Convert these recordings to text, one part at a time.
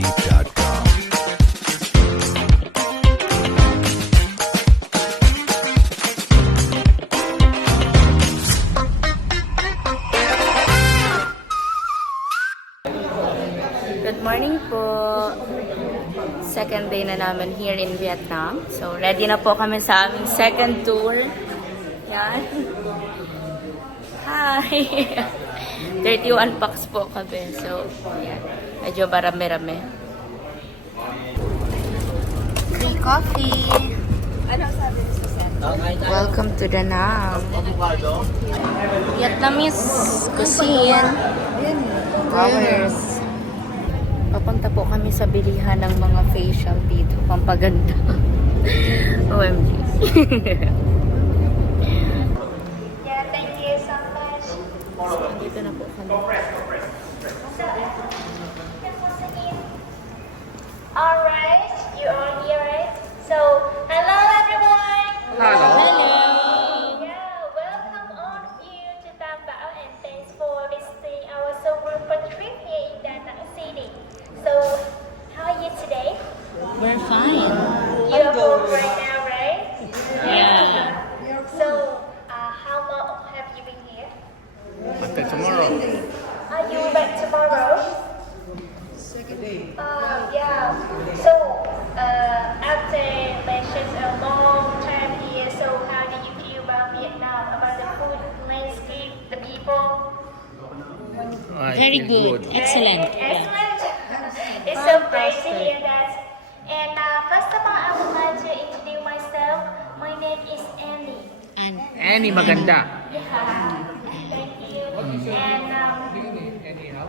OMG.com. Good morning po. Second day na namin here in Vietnam. So, ready na po kami sa aming second tour. Yan. Hi! 31 packs po kami. So, yan. Medyo marami-rami. Free coffee! Welcome to Da Nang. Vietnamese cuisine. Flowers. Papunta po kami sa bilihan ng mga facial dito. Pampaganda. OMG. Yeah, thank you so much. So, dito na po kami. Alright, you are here, right? So, hello everyone! Yeah, welcome all of you to Tambao and thanks for visiting our super trip here in Da Nang City. So, how are you today? We're fine. You are home right now, right? Yeah. So, how long have you been here? Until tomorrow. Are you back tomorrow? Yeah. So, after mentions a long time here, so how do you feel about Vietnam? About the food, landscape, the people? Very good. Excellent. Excellent. It's so great to hear that. And first of all, I would like to introduce myself. My name is Annie. And Annie maganda. Yeah. Thank you. And anyhow.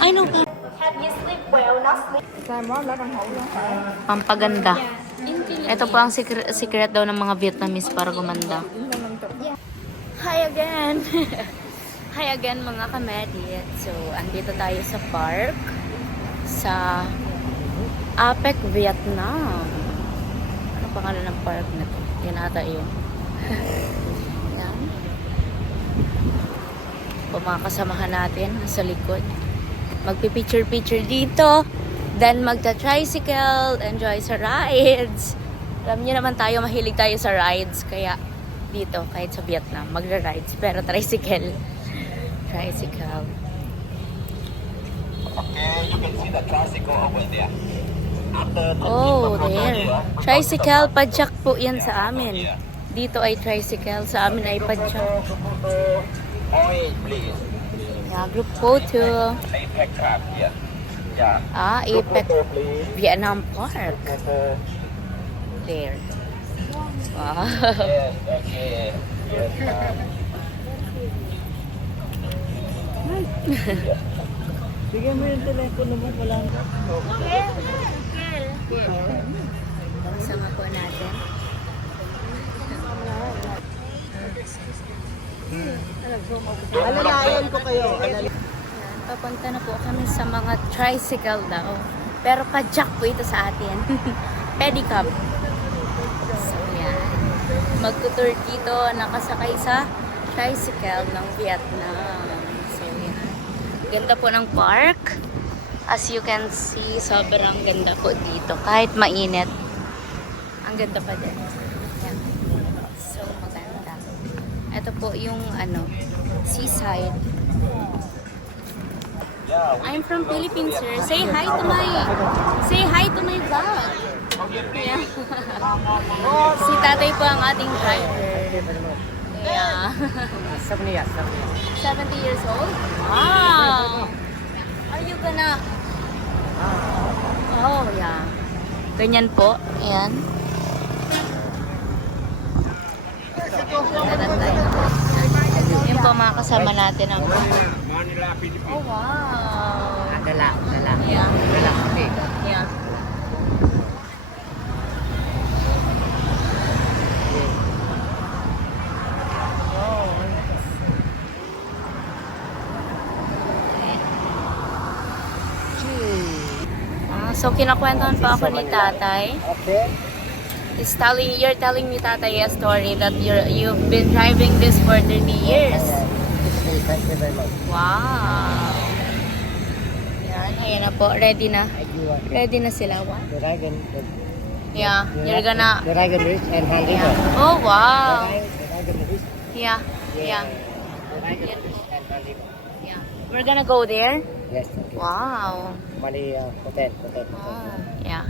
I know. Have you sleep well? Not sleep. Pampaganda. Ito po ang secret daw ng mga Vietnamese para gumanda. Hi again! Hi again mga kamedi. So, andito tayo sa park sa APEC, Vietnam. Ano pangalan ng park na to? Yan ata yun. Yan. Po mga kasamahan natin sa likod. Magpipicture-picture dito. Then magta-tricycle, enjoy sa rides. Alam niyo naman tayo, mahilig tayo sa rides. Kaya dito, kahit sa Vietnam, magra-rides. Pero tricycle. Tricycle. Okay, you can see the tricycle over there. Oh, there. Tricycle, padyak po yan sa amin. Dito ay tricycle, sa amin ay padyak. Oil, please. Yeah, group photo. APEC Club here. Yeah. APEC Photo, please. Vietnam Park. Photo. There. Wow. Yes, okay. Yes, Bigyan mo yung telepono mo, wala na. Sama po natin. Alalayan ko kayo. Papunta na po kami sa mga tricycle daw. Pero padyak po ito sa atin. Pedicab. So, yan. Magtutour dito, nakasakay sa tricycle ng Vietnam. So, yan. Ganda po ng park. As you can see, sobrang ganda po dito. Kahit mainit, ang ganda pa din. Yan. So, maganda. Ito po yung seaside. I'm from Philippines, sir. Say hi to my vlog. Yeah. Si tatay po ang ating driver. Yeah. 70 years. 70 years old? Wow! Are you gonna... Oh, yeah. Ganyan po. Ayan. Yan po mga kasama natin ang... Oh, wow! Dala. Yeah. Dala kami. Yeah. So, kinakwentuhan pa ako ni tatay. Okay. You're telling me, tatay, a story that you've been driving this for 30 years. Thank you very much. Wow! Yan, ayan na po. Ready na. You are Ready na sila. What? the dragon, Yeah, you're gonna... the dragon rich and Han River. Yeah. Oh, wow! The dragon rich. Yeah, yeah, The dragon rich and Han River. yeah. We're gonna go there? Yes. Okay. Wow! Mali hotel. Oh, yeah.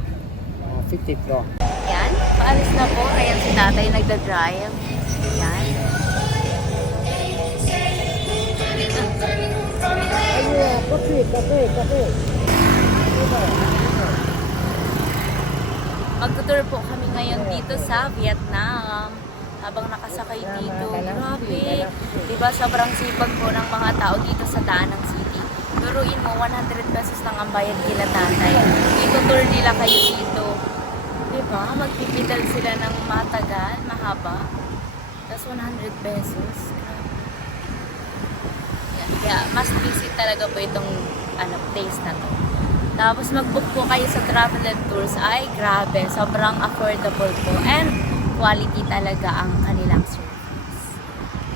50th floor. Yan, paalis na po. Ayan si tatay nagda-drive. Yan. Cafe. Mag-tour po kami ngayon dito sa Vietnam. Habang nakasakay dito. Grabe. Diba sobrang sipag po ng mga tao dito sa Danang City. Turuin mo, 100 pesos lang ang bayad kila tatay. Ito-tour nila kayo dito. Diba? Magpipidal sila ng matagal, mahaba. Tapos 100 pesos. Yan. Kaya mas visit talaga po itong place na to. Tapos mag-book po kayo sa Travel and Tours. Ay, grabe. Sobrang affordable po. And quality talaga ang kanilang service.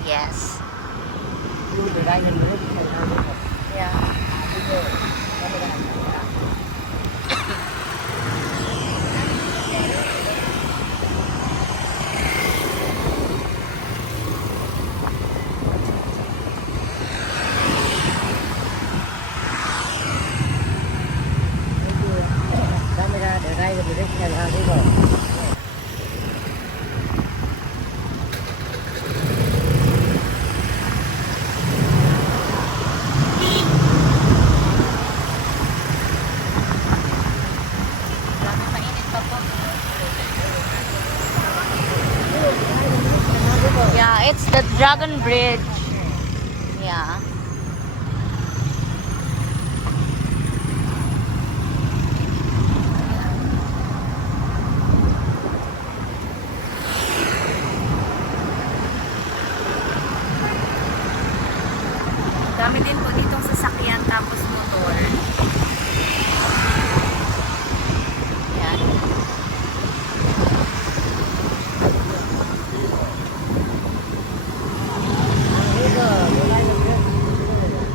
Yes. The dragon rich and Han River. Yeah. Camera, the dragon rich and Han River. Grabe, mainit pa po. Yeah, it's the Dragon Bridge. Yeah. Dami din po ditong sasakyan tapos motor. Yan.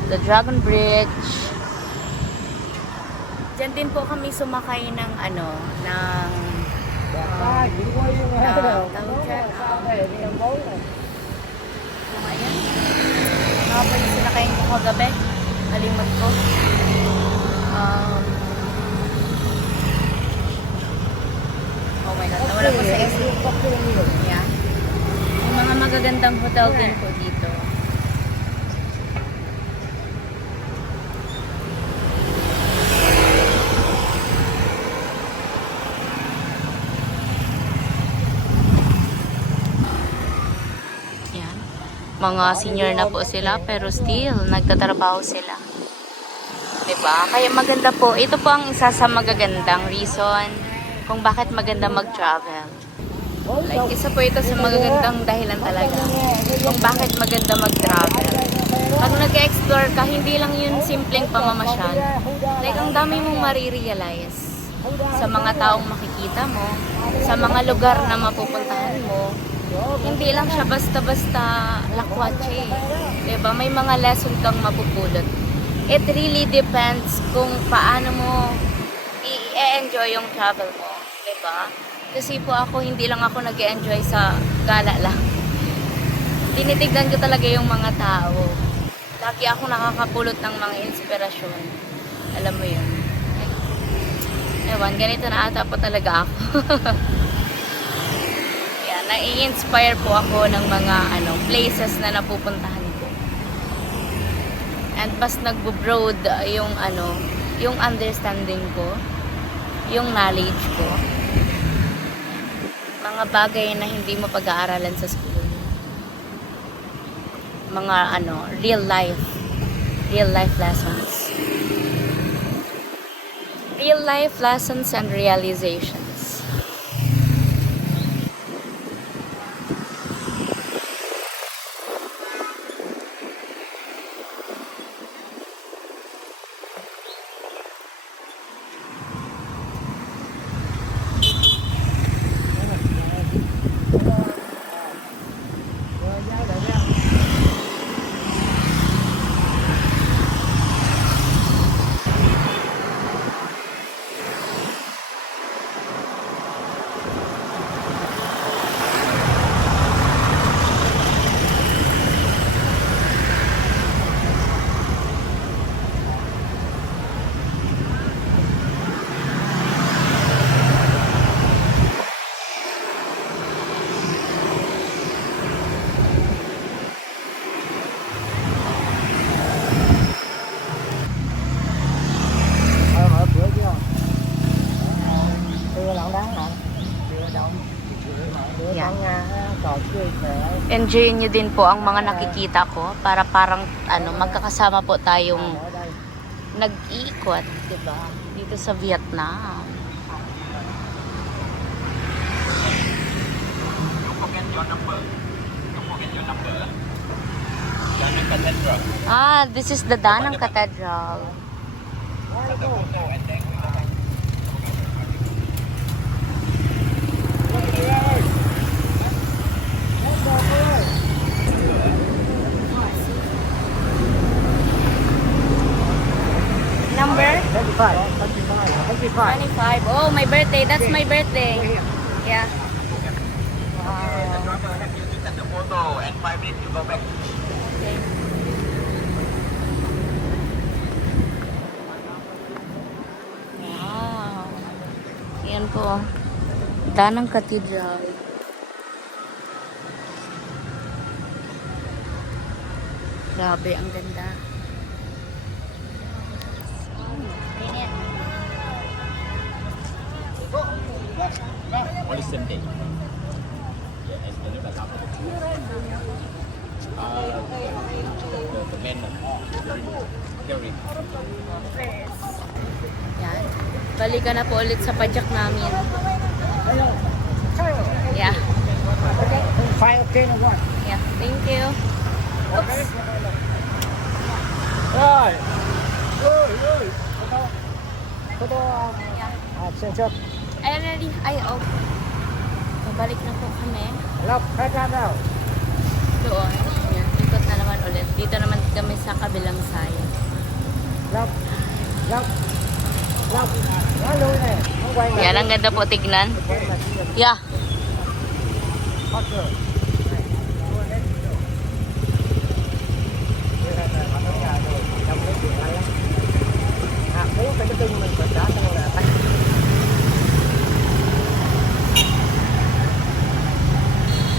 The Dragon Bridge. Diyan din po kami sumakay ng ng ayan. Nakapalis sila kayo ko kagabi. Kalimot ko. Oh my God. Nawala ko sa isip. Yeah. May mga magagandang hotel din po dito. Yan. Mga senior na po sila pero still nagtatrabaho sila. Diba? Kaya maganda po. Ito po ang isa sa magagandang reason kung bakit maganda mag-travel. Like, isa po ito sa magagandang dahilan talaga kung bakit maganda mag-travel. Pag nag-explore ka, hindi lang yun simpleng pamamasyal. Like, ang dami mong marirealize sa mga taong makikita mo, sa mga lugar na mapupuntahan mo. Hindi lang siya basta-basta lakwatse. Diba? May mga lesson kang mapupulot. It really depends kung paano mo i-enjoy yung travel mo. Diba? Kasi po ako, hindi lang ako nag-enjoy sa gala lang. Tinitignan ko talaga yung mga tao. Lagi ako nakakapulot ng mga inspirasyon. Alam mo yun. Ewan, ganito na ata po talaga ako. Yan, nai-inspire po ako ng mga places na napupuntahan ko. And mas nagbo-broad yung understanding ko, yung knowledge ko. Mga bagay na hindi mo pag-aaralan sa school. Mga real life lessons. Real life lessons and realizations. enjoy nyo din po ang mga nakikita ko para parang magkakasama po tayong nag-iikot, di ba? Dito sa Vietnam. Don't forget your number. Don't forget your number. Danang Cathedral. Ah, this is the Danang Cathedral. Take the photo and then we go back. Number? 25. 25. Oh, my birthday. That's my birthday. Yeah. The driver have you to take the photo and 5 minutes you go back. Okay. Wow. Yan po. Danang Cathedral. Grabe, ang ganda. Ganyan. What is the name? Yeah, it's the name of the men. Gary. Yan. Balikan na po ulit sa pajak namin. Yeah. 5 okay na mo. Yeah. Thank you. Oops. Rồi. Ôi, ôi. Photo. Yeah. Sensor. Ay, already. Ay, oh. Babalik na po kami. Lap, kaya daw. Doon. Yan. Ikot na naman ulit. Dito naman kami sa kabilang side. Lap. Lap. Lap. Hello nè. Không quay lại. Yan, ang ganda po tignan. Yeah. Okay. Cái tin mình phải trả cho là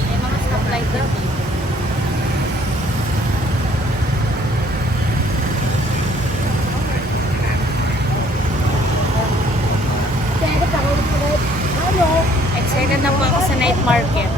May mga stoplight daw dito. Excited na po ako sa night market.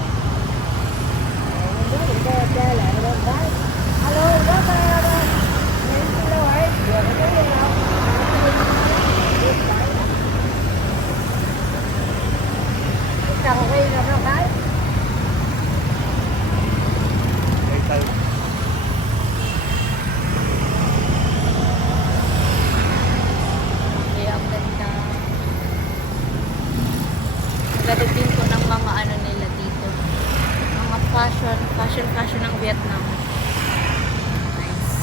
Okay, ang ganda. Ganda din po ng mga ano nila dito. Mga fashion ng Vietnam. Nice.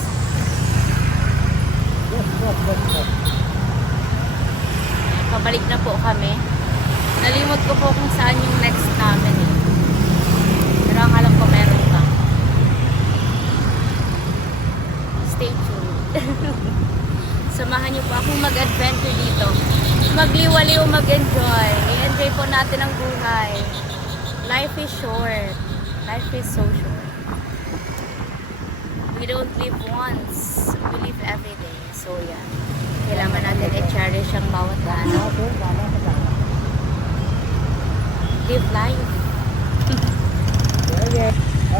Pabalik na po kami. Nalimot ko po kung saan yung next namin eh. Pero ang alam ko meron pa. Stay tuned. Samahan niyo po akong mag-adventure dito. Magliwaliw, mag-enjoy. I-enjoy po natin ang buhay. Life is short. Life is so short. We don't live once. We live every day. So yeah. Kailangan natin i-cherish ang bawat araw. Live life.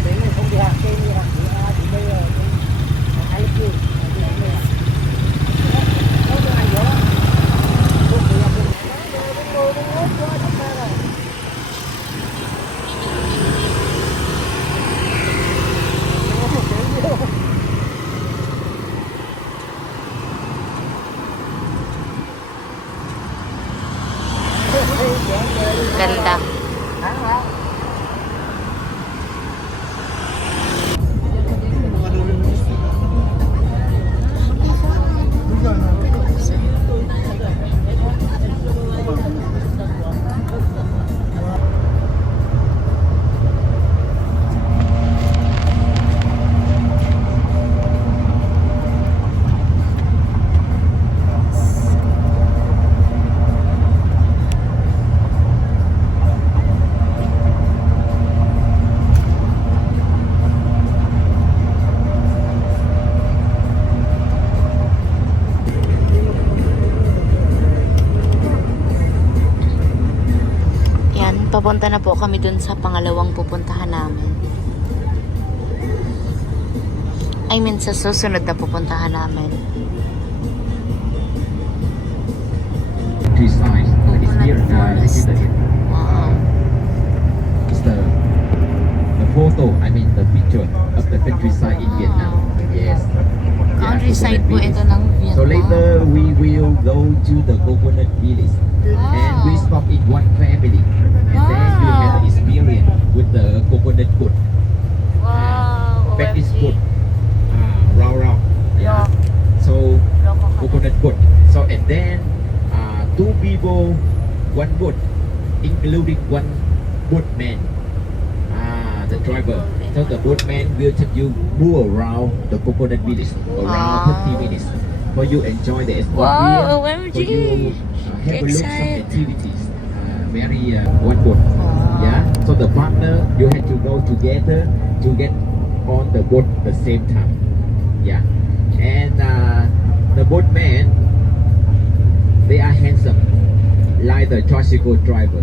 để mình không đi học trên đi học thì bây giờ ai lớp gì Ganda. Papunta na po kami dun sa pangalawang pupuntahan namin. I mean, sa susunod na pupuntahan namin. Countryside. It's near Forest. Wow. It's the photo, I mean the picture of the countryside in Vietnam. Yes. Countryside po ito ng Vietnam. So later we will go to the coconut village and we stop in one family and then you can experience with the coconut boat. Wow. Pet is OMG. boat. Round. Yeah. So coconut boat. So and then two people, one boat, including one boatman. The driver. So the boatman will take you move around the coconut village around 30 minutes for you enjoy the atmosphere. Wow, OMG. For you have a look some Excited. activities. Very one boat. Yeah. So the partner you have to go together to get on the boat the same time. Yeah. And the boatman, they are handsome, like the tricycle driver.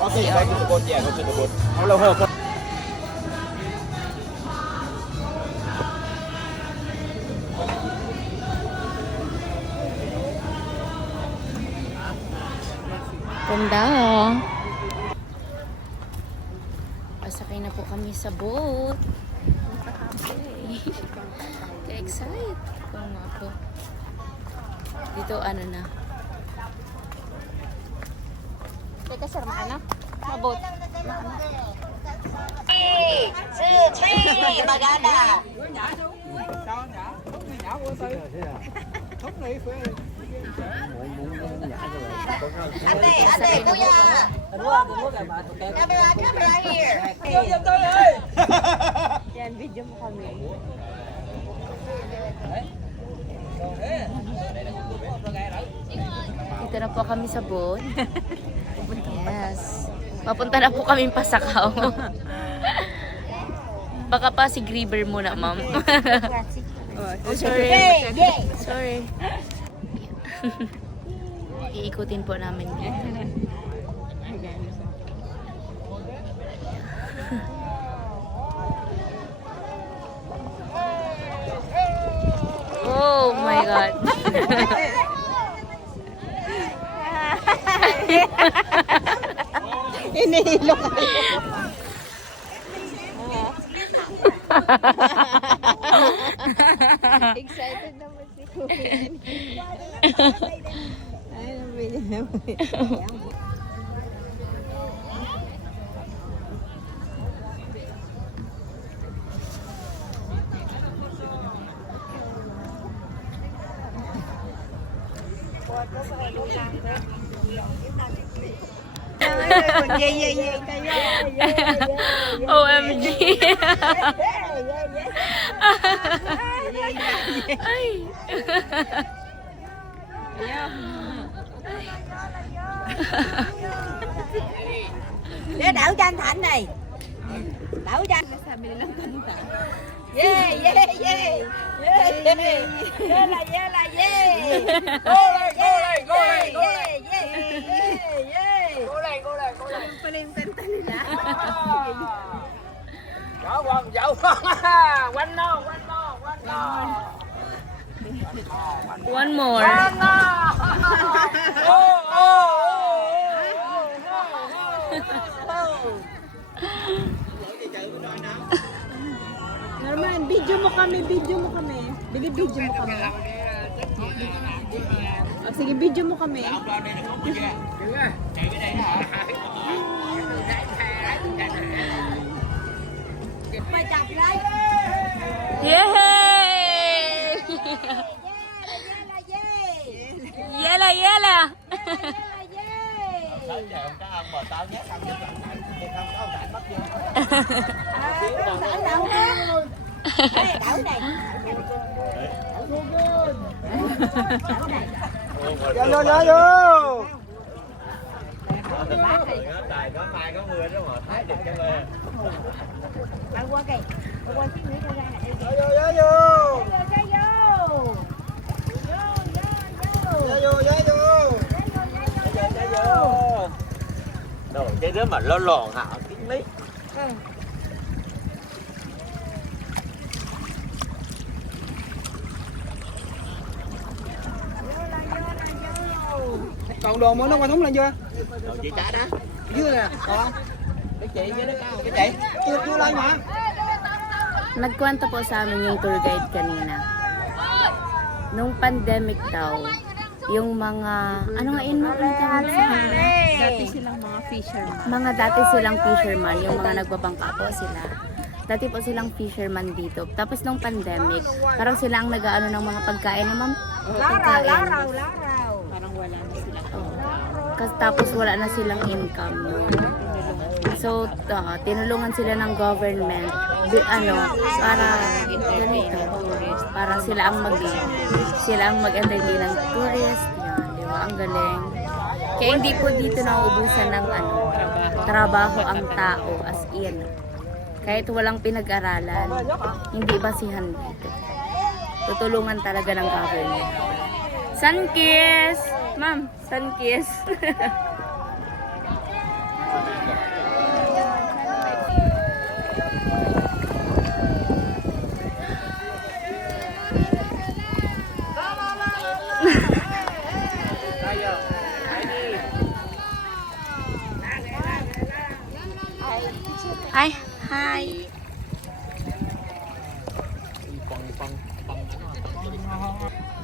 Okay, go to the boat. Yeah, go to the boat. Hello, hello. Ganda. Pasakay na po kami sa boat. Okay. Ka-excite. Oo nga po. Dito ano na. Teka sir, maana? Mabot. 4, 3, magana. Ate, kuya. Camera here. Yan, video mo kami. Dito na po kami sa boat. Yes. Papunta na po kami Pasakaw. Baka pa si Grieber muna, ma'am. Oh, sorry. Sorry. Iikutin po namin. Oh my God. Inihilo kayo. Excited naman si Kuya. Ay, nabili naman. Yay kayo. OMG. Ay. Để đảo cho anh Thạnh này. Đảo cho anh. Sabi nilang kanta. Yeah. Yeah là yeah. Yung pala yung kanta nila. One more. Norman, video mo kami. Video mo kami. Oh, sige, video mo kami. Yay! Yela, yela. Đảo này. Yayo, yayo. Tài có mai có mưa đó mà thấy được cho mưa. Qua qua kìa. Qua qua xíu nữa cho ra này. Yayo, yayo. Yayo, yayo. Đồ cái đứa mà lo lòn hả tiếng lý. Còn đồ mới nó qua thúng lên chưa? Đồ chị trả đó. Dưới nè. Còn. Cái chị với nó cao cái chị. Chưa lên mà. Nagkwento po sa amin yung tour guide kanina. Nung pandemic daw, yung mga, ano nga yun mga tawag sa kanila? Dati silang mga fisherman. Mga dati silang fisherman, yung mga nagbabangka po sila. Dati po silang fisherman dito. Tapos nung pandemic, parang sila ang nag-aano ng mga pagkain naman. Pagkain. Parang wala na sila. Tapos wala na silang income. So, tinulungan sila ng government para ganito, para sila ang mag-entertain ng tourist. Yan, di ba? Ang galing. Kaya hindi po dito nauubusan ng trabaho ang tao as in. Kahit walang pinag-aralan, hindi basihan dito. Tutulungan talaga ng government. Sunkiss! Ma'am, sunkiss! Hi, hi.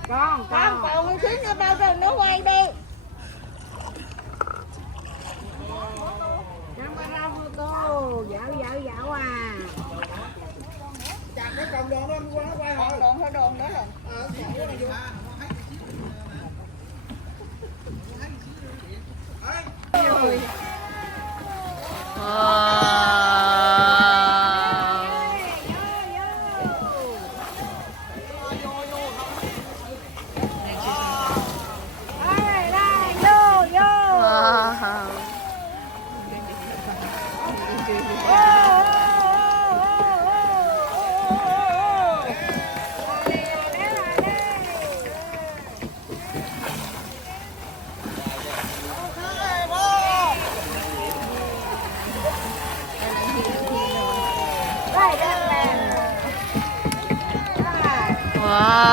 Con còn xíu nữa bao giờ nó quay đi. Camera photo, dạo à. Chặt cái còn đồ nó qua nó quay hồi. Còn hơi đồn nữa rồi.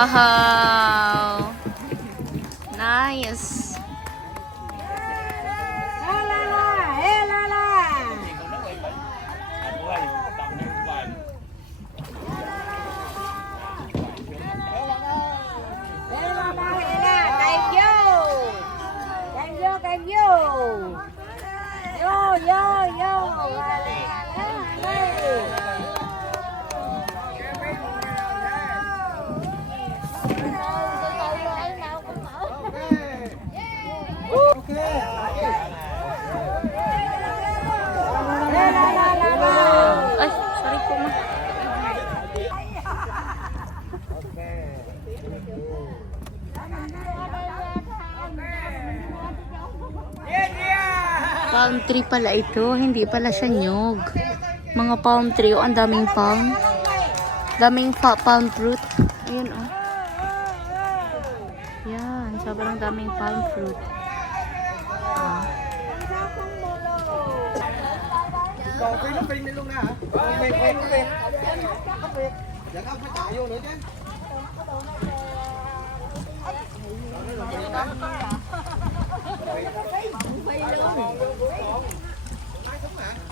Wow! Nice! Ay, sorry po ma. Palm tree pala ito, hindi pala siya nyog. Mga palm tree, ang daming palm. Daming palm fruit. Ayun oh. Yan, sobrang daming palm fruit. Còn phi nó phi luôn nè hả? Quẹt. Dạ không phải chạy vô nữa chứ.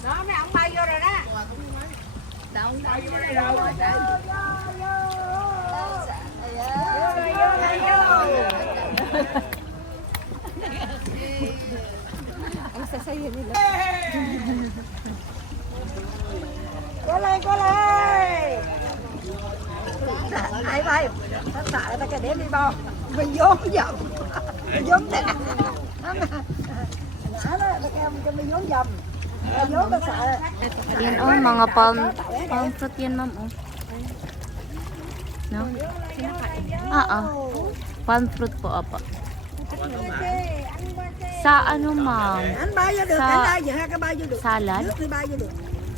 Đó mấy ông bay vô rồi đó. Đâu bay vô đây đâu. Ông sẽ xây hình đi. Có lên. Ai bay. Nó sợ ta cái đếm đi bao. Mình vốn dầm. Mình vốn nè. Nó là cái mình vốn dầm. Vốn ta sợ. Yan oh, mga palm fruit yan ma'am oh. no? Oo. Palm fruit po, opo. Sa ano, ma'am? Anh bao vô được, Sa- anh ơi, giờ hai cái bao vô được. Salad? Nước thì bao vô được.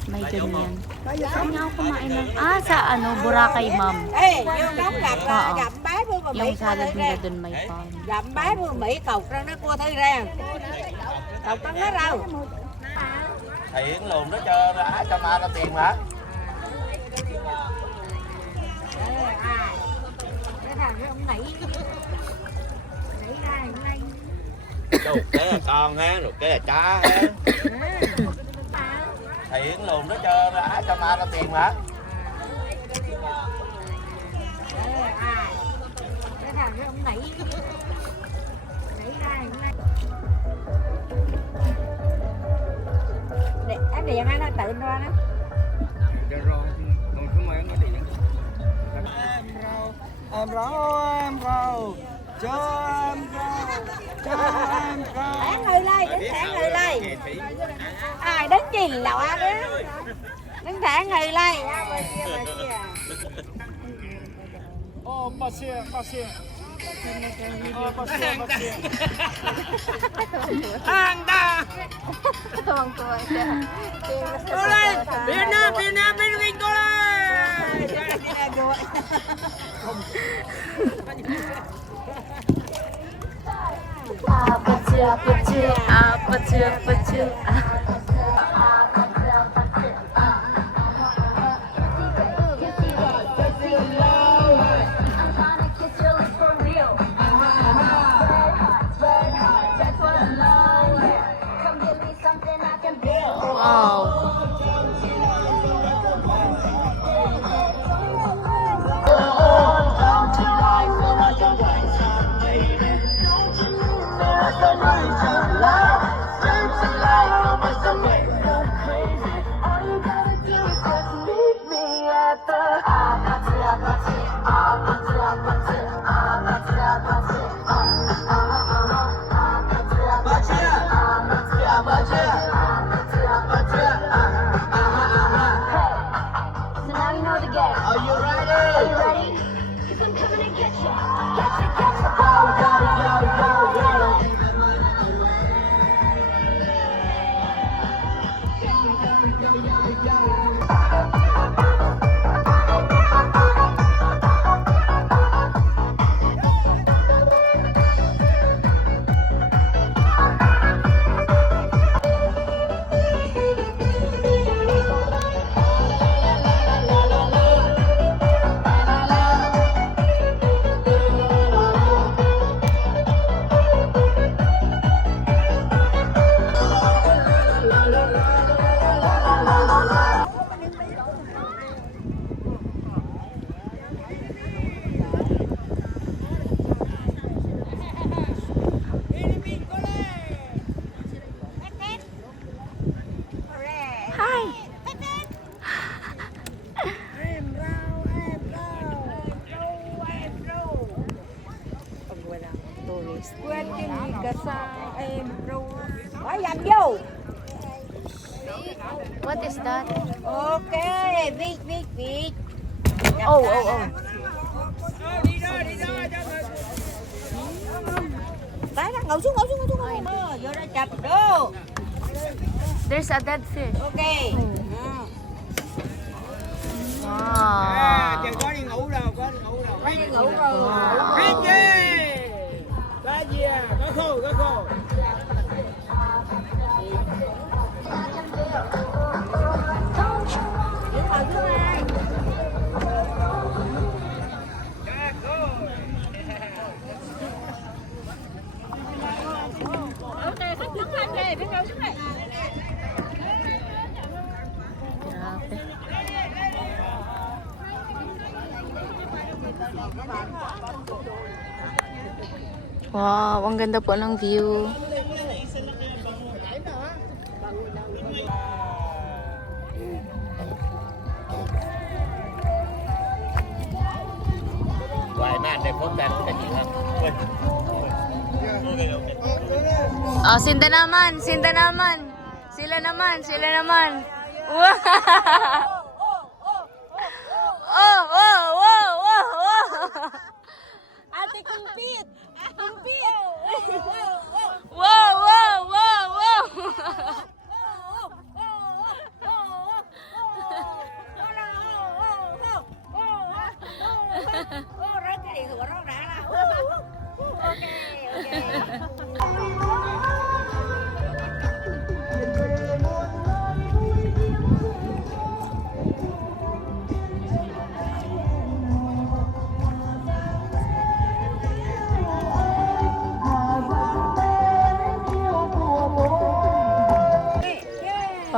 May ganyan. Bao vô Saan nga ako kumain ng... sa ano, Boracay, ma'am. Ê, vô đóng gặp Oo. gặp bé vừa mà Mỹ Yung cua salad thư nila ra. dun may palm. Gặp bé vừa Mỹ cột ra nó cua thư ra. Cột con nó đâu. Thầy Yến luồn nó cho đã cho ma ra tiền hả? Cái thằng cái ông nảy. Nảy ra hôm nay. Đồ cái là con ha, rồi cái là chó ha. Thầy Yến luồn nó cho đã cho ma ra tiền hả? Cái thằng cái ông nảy. Nảy ra hôm nay. Để anh điện anh nó tự ra đó. Em rau, cho em rau. Thả người lên, đứng thả người lên. Ai đứng gì lọ đó. Đứng thả người lên. Bên kia. Pasien. Tuwang-tuwa siya. Vietnam, pinugin ko lang! Pachu. Wow. Quên cái gì cả sao em ru. Hỏi dành vô. What is that? Ok, Viết. Oh. Đấy, ngồi xuống. Vô đây chụp đồ. There's a dead fish. Ok. Wow. Có đi ngủ đâu. Đi ngủ rồi. Biết gì? Cá gì à? Cá khô. Đứng ngồi xuống đây. Khách đứng lên kìa, đứng ngồi xuống đây. Grabe. Wow, ang ganda po ng view. Hoài nạn để phốt đàn cái gì hả? Oh, Sinda naman. Sila naman. Wow! Oh!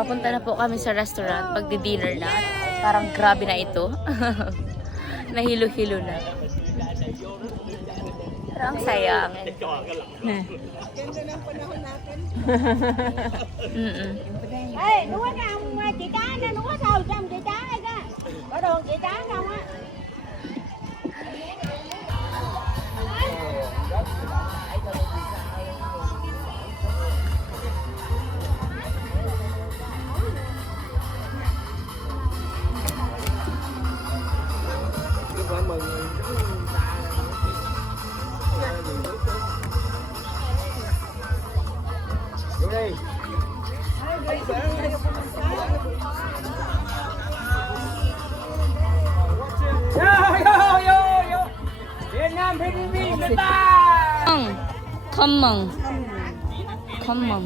Papunta na po kami sa restaurant. Pagdi-dinner na. Parang grabe na ito. Nahilo-hilo na. Pero ang sayang. Ê, nuốt ra ông chị trái nè, nuốt sao trong chị trái đó. Có đường chị trái không á. Vô đi. Come on. Come on.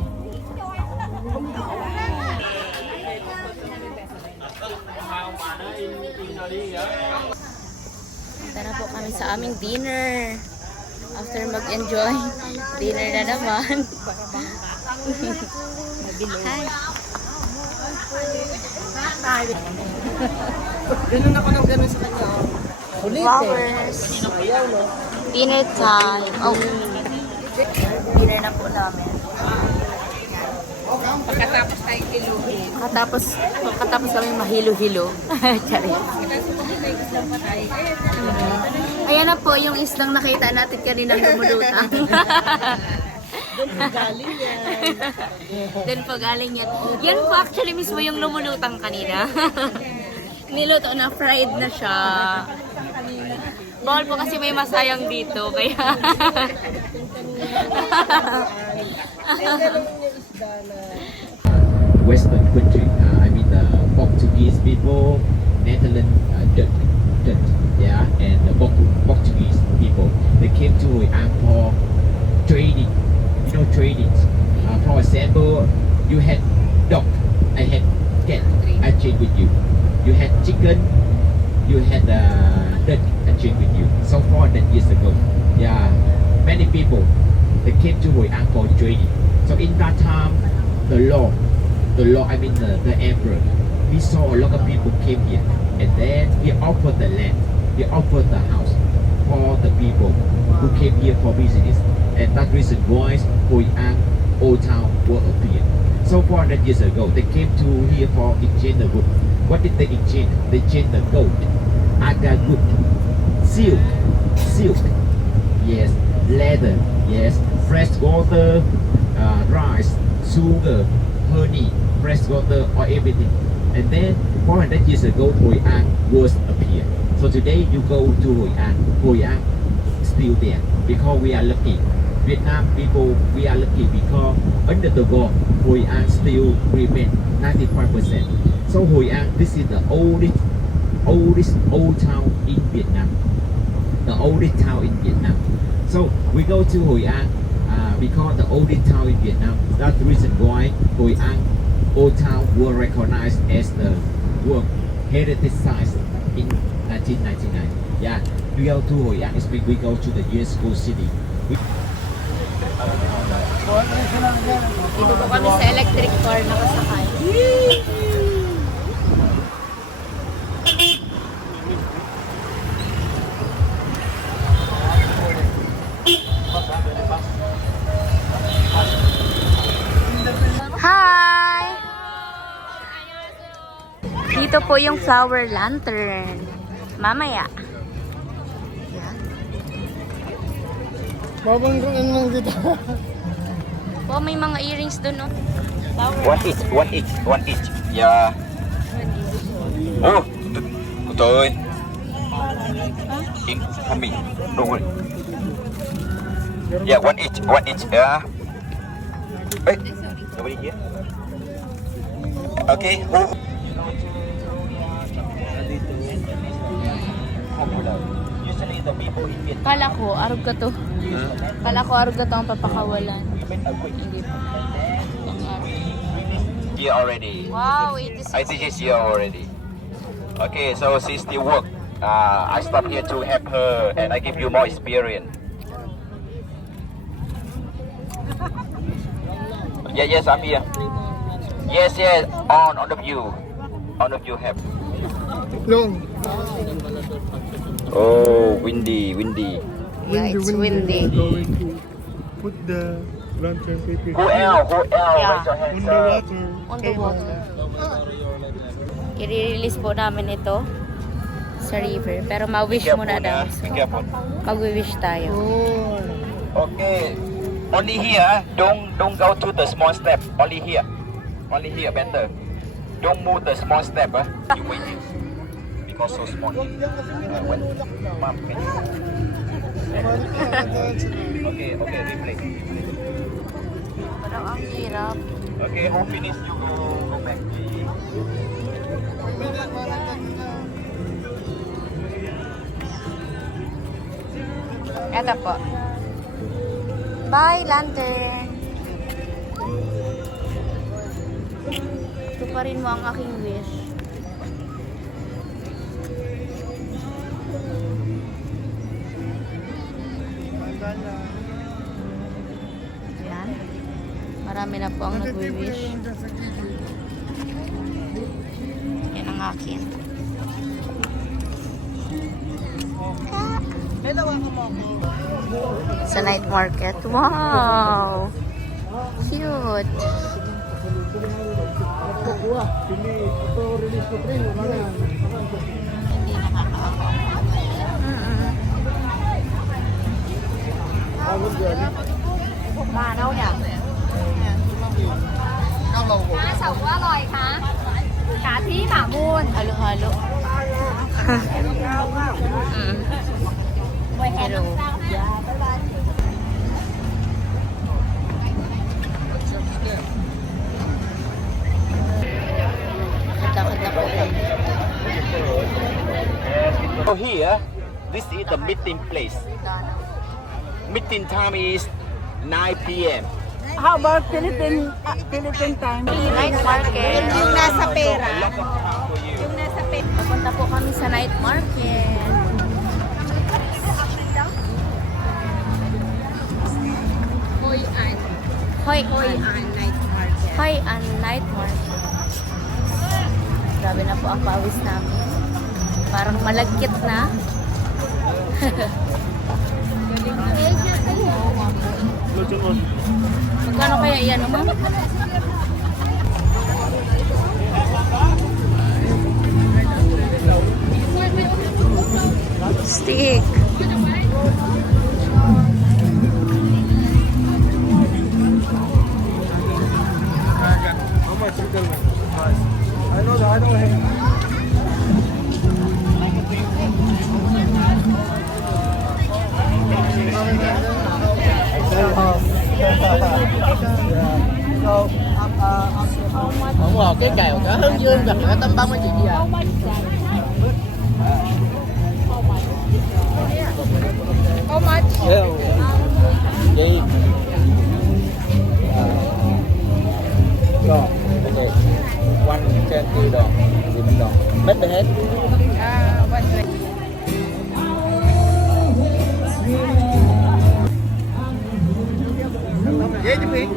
Punta na po kami sa aming dinner. After mag-enjoy, dinner na naman. Hi. Ganun na parang ganun sa kanya. Sulit Flowers. Ayaw, no? Dinner time. Oh. Dinner na po namin. Pagkatapos kami mahilo-hilo. Charis. Ayan na po yung islang nakita natin kanina lumulutang. Doon po galing yan. Doon po galing yan. Yan po actually mismo yung lumulutang kanina. Niluto na, fried na siya. Bawal po kasi may masayang dito. Kaya... Western country. I mean the Portuguese people, Netherlands, Dutch, yeah, and the Portuguese people. They came to Hoi An for trading. You know, trading. For example, you had dog, I had cat. I trade with you. You had chicken. You had duck. I trade with you. So 400 years ago, yeah, many people they came to Hoi An for trading. So in that time, the law, I mean the emperor, he saw a lot of people came here, and then he offered the land, he offered the house for the people who came here for business, and that reason why Hoi An Old Town will appear. So 400 years ago, they came to here for exchange the wood. What did they exchange? They exchanged the gold, agar wood, silk, yes, leather, yes, fresh water, rice, sugar, honey, fresh water, or everything. And then 400 years ago, Hoi An was appeared. So today you go to Hoi An still there because we are lucky. Vietnam people, we are lucky because under the war, Hoi An still remain 95%. So Hoi An, this is the oldest old town in Vietnam. The oldest town in Vietnam. So we go to Hoi An because the oldest town in Vietnam. That's the reason why Hoi An Old Town was recognized as the World Heritage Site in 1999. Yeah, we go to Hoi An, we go to the UNESCO city. Dito po kami sa electric car nakasakay. Hi! Dito po yung flower lantern. Mamaya. Yeah. Babang kung ano lang dito. Oh, may mga earrings dun, no? One each. Yeah. Oh, trời ơi. Coming. Don't worry. Yeah, one each. Yeah. Hey, nobody here. Okay. Who? Usually the people in Vietnam. Kala ko, arog ka to. Kala ko, arog ka to ang papakawalan. Hindi pa. Here already. Wow, 86. I think she's here already. Okay, so she still work. I stop here to help her, and I give you more experience. Yes, I'm here. Yes, yes. On the view. On the view have. Long. Oh, windy, windy. Yeah, it's windy. Going to put the lantern paper Who else? Who else? Yeah. Raise your hands on the up. water. On the water. I-release po namin ito sa river. Pero ma-wish Be careful, muna daw. ah. So, Be careful. mag-wish tayo. Okay. Only here. Don't go to the small step. Only here. Only here. Better. Don't move the small step. You waiting. Because so small. When, Mom, can you? Okay. Okay. Replay. Parang ang hirap. Okay. Who finish? You go back. Ito po. Bye, lantern! Tuparin mo ang aking wish. Yan. Marami na po ang nag-wish. Yan ang akin. Sa night market. Wow! Cute! Hindi nakakaawa. Mà đâu nhỉ? Cá sấu quá rồi hả? Cá thí mà buôn. Halo. Hello. Takot na po. So here, this is the meeting place. Meeting time is 9 p.m. How about Philippine time? Night market. Yung nasa pera. For you. Papunta po kami sa night market. Hoy an night market. Hoy an night market. Grabe na po ang pawis namin. Parang malagkit na. Magkano kaya iyan, ma'am? Stick. How much you tell me? I know that. I don't have. Ủa, cái kèo cả hướng dương và cả tâm bông cái gì à? How much? Gì? Okay. One ten two đồng, gì mình đồng, mất đi hết. Yeah, you pay.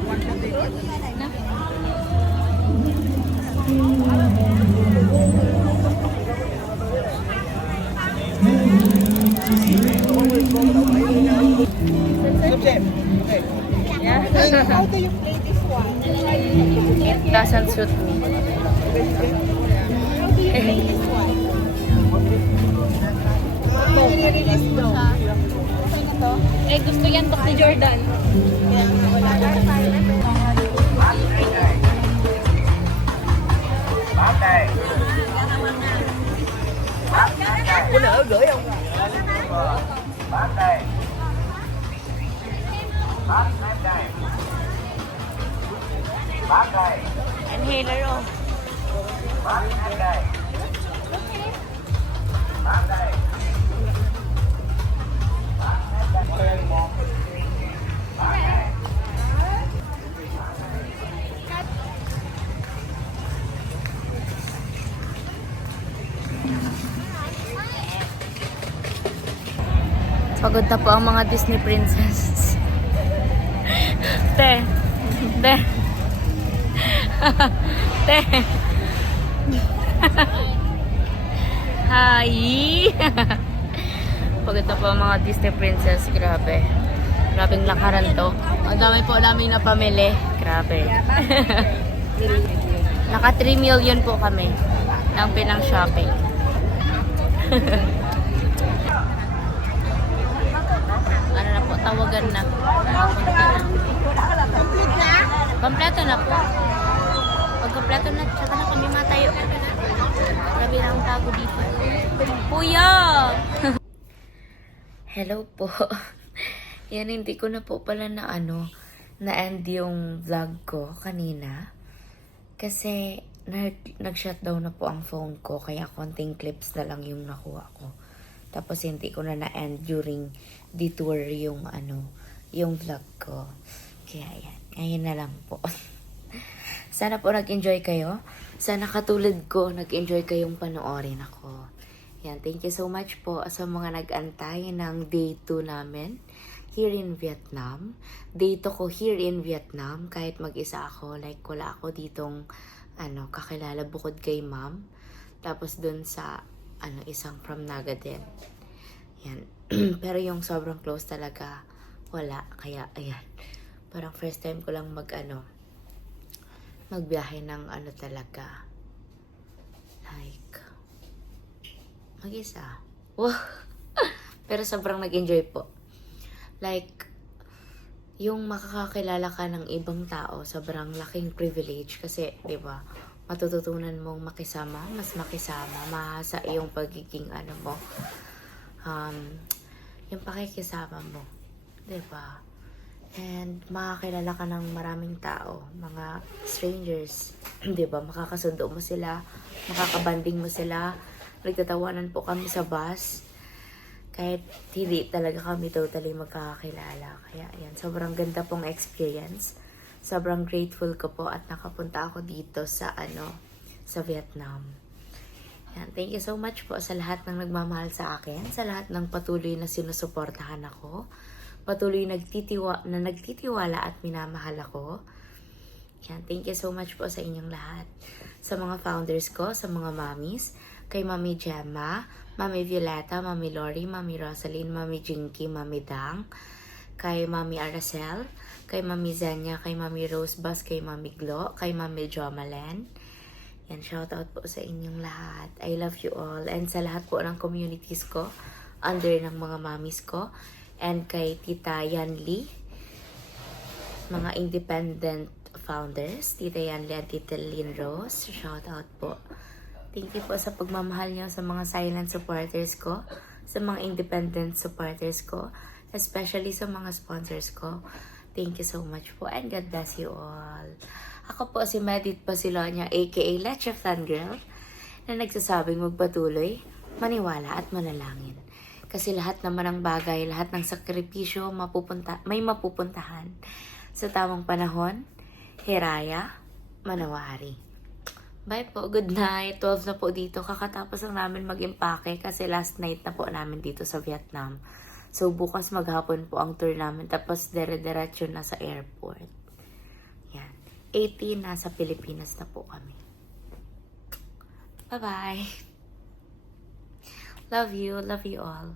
How do you play this one? It doesn't suit me. How do you play this one? I-release daw. Eh, gusto yan to ni Jordan. Cái nữa gửi không? Inhaler oh. Pagod na po ang mga Disney princess. Te. Te. Hi. Pag ito po mga Disney princess, grabe. Grabing lakaran to. Ang dami po namin na pamili. Grabe. Naka 3 million po kami ng pinang shopping. Ano na po, tawagan na. Kompleto na po. Pag kompleto na, tsaka na kami matayo. Grabe na ang tago dito. Kuya! Hello po. Yan, hindi ko na po pala na-end yung vlog ko kanina. Kasi nag-shutdown na po ang phone ko, kaya konting clips na lang yung nakuha ko. Tapos hindi ko na na-end during detour yung yung vlog ko. Kaya yan, ngayon na lang po. Sana po nag-enjoy kayo. Sana katulad ko, nag-enjoy kayong panoorin ako. Yan, thank you so much po sa mga nag-antay ng day 2 namin here in Vietnam. Day 2 ko here in Vietnam, kahit mag-isa ako, like wala ako ditong kakilala bukod kay ma'am. Tapos dun sa isang from Naga din. Yan. Pero yung sobrang close talaga, wala. Kaya, ayan. Parang first time ko lang magbiyahe ng talaga. Like, mag-isa. Wow! Pero sobrang nag-enjoy po. Like, yung makakakilala ka ng ibang tao, sobrang laking privilege. Kasi, di ba, matututunan mong makisama, mas makisama, mahasa yung pagiging yung pakikisama mo. Di ba? And makakilala ka ng maraming tao, mga strangers. Di ba? Makakasundo mo sila, makakabanding mo sila. Nagtatawanan po kami sa bus. Kahit hindi talaga kami totally magkakakilala. Kaya yan, sobrang ganda pong experience. Sobrang grateful ko po at nakapunta ako dito sa sa Vietnam. Yan, thank you so much po sa lahat ng nagmamahal sa akin, sa lahat ng patuloy na sinusuportahan ako, patuloy na nagtitiwala at minamahal ako. Yan, thank you so much po sa inyong lahat. Sa mga founders ko, sa mga mommies, kay Mami Gemma, Mami Violeta, Mami Lori, Mami Rosaline, Mami Jinky, Mami Dang, kay Mami Aracel, kay Mami Zenya, kay Mami Rosebus, kay Mami Glo, kay Mami Jomalen. Yan, shoutout po sa inyong lahat. I love you all. And sa lahat po ng communities ko, under ng mga mommies ko, and kay Tita Yan Lee, mga independent founders, Tita Yan Lee at Tita Lynn Rose, shoutout po. Thank you po sa pagmamahal niyo sa mga silent supporters ko, sa mga independent supporters ko, especially sa mga sponsors ko. Thank you so much po and God bless you all. Ako po si Medit Basilonia, aka Leche Fangirl, na nagsasabing magpatuloy, maniwala at manalangin. Kasi lahat naman ng bagay, lahat ng sakripisyo may mapupuntahan. Sa tamang panahon, hiraya, manawari. Bye po, good night. 12 na po dito. Kakatapos lang namin mag-impake kasi last night na po namin dito sa Vietnam. So bukas maghapon po ang tour namin. Tapos dire-diretso na sa airport. Yan. 18 nasa Pilipinas na po kami. Bye-bye. Love you all.